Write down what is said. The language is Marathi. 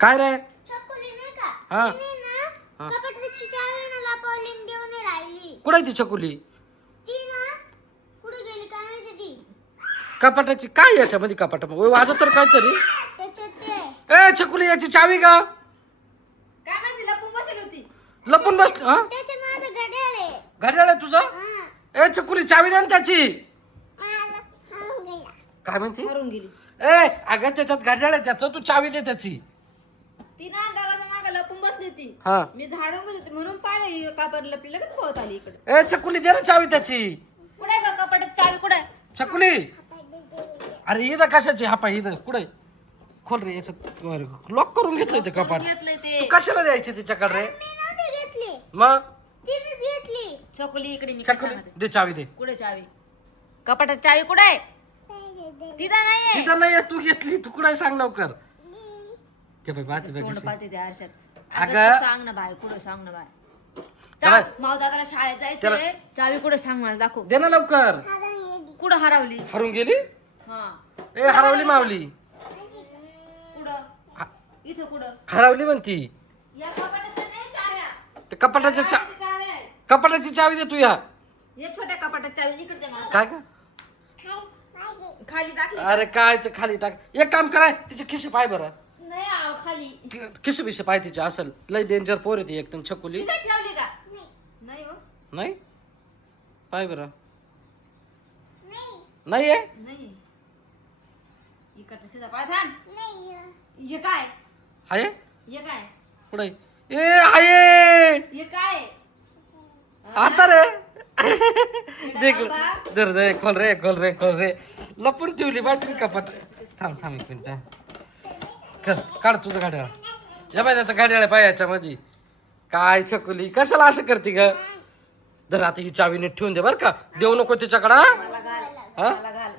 काय रे? चकुली नाही का? हा. तिने ना कपाटाची चावी ना लपवली आणि देऊन नाही राहिली. कुठे आहे ती चकुली? ती ना कुठे गेली काय माहिती ती? कपाटाची काय याच्यामध्ये कपाट वाजत तर काहीतरी. त्याच्यात ते ए चकुली याची चावी का? काय माहिती लपून बसेल होती. लपून बस. हा त्याच्या मागे घड्याळ आहे. घड्याळ आहे तुझं? हा. ए चकुली चावी दे ना त्याची. मला खाऊन गेला. काय म्हणते? मरून गेली. ए अगं त्याच्यात घड्याळ आहे त्याचं, तू चावी दे त्याची. ती ना दरवाजा मागे लपून बसली होती. हा. मी झाडून घेत होते म्हणून पाहिलं काबर लपली लगेच पळत आली इकडे. ए चकुली दे ना चावी त्याची. कुठे ग कपाटात चावी कुठे? चकुली अरे इथं कशाची हा पाय इथं कुठे खोल रे याच्यात लॉक करून घेतलंय ते कपाट. घेतलंय तू ते. कशाला द्यायची तिच्याकडे रे? मी नव्हती घेतली. मग तिनेच घेतली. चकुली इकडे मी काय चकुली सांगते. दे चावी दे. कुठे चावी? कपाटात चावी कुठे आहे? तिथं नाहीये. तिथं नाही तू घेतली तू कुठे सांग लवकर. ते बाई पाहते बाई तोंड कशी. पाहते त्या आरशात. अगं. अगं तू सांग ना बाय कुठे सांग ना बाय. त्याला- माऊ दादाला शाळेत जायचंय. चावी कुठे सांग मला दाखव. दे ना लवकर. कुठं हरवली? हरून गेली. हा. ए हरवली मावली. कुठं? इथं कुठं? हरवली म्हणती. या कपाटाच्या नाही चाव्या. ते कपाटाच्या कपाटाच्या चाव्या आहे. कपाटाची चावी दे तू या. या छोट्या कपाटात चावी इकडे दे मला. काय का? खाली टाकली. अरे काय ते खाली टाक. एक काम कराय तिचे खिशे पाय बरं. नाही खाली. खिशे बिशे पाय तिचे असेल. लय डेंजर पोर येते एकदम छकुली. खिशात ठेवली का? नाही हो. नाही पाय बरं. नाही आहे. नाही. इकडचा खिसा पाय थांब. हे काय? आहे हे काय? कुठे ए आहे हे काय? आता रे येडा देख बाबा. दर दे खोल रे खोल रे खोल रे लपून ठेवली बाई कपाट. थांब थांब एक मिनिट कर काढ तुझं घड्याळ. या बाई त्याचं घड्याळ पाय याच्यामध्ये. काय छकुली कशाला असं करते ग? धर आता ही चावी नीट ठेवून दे बर का. देऊ नको तिच्याकडं. मला घाल. हा? मला घाल.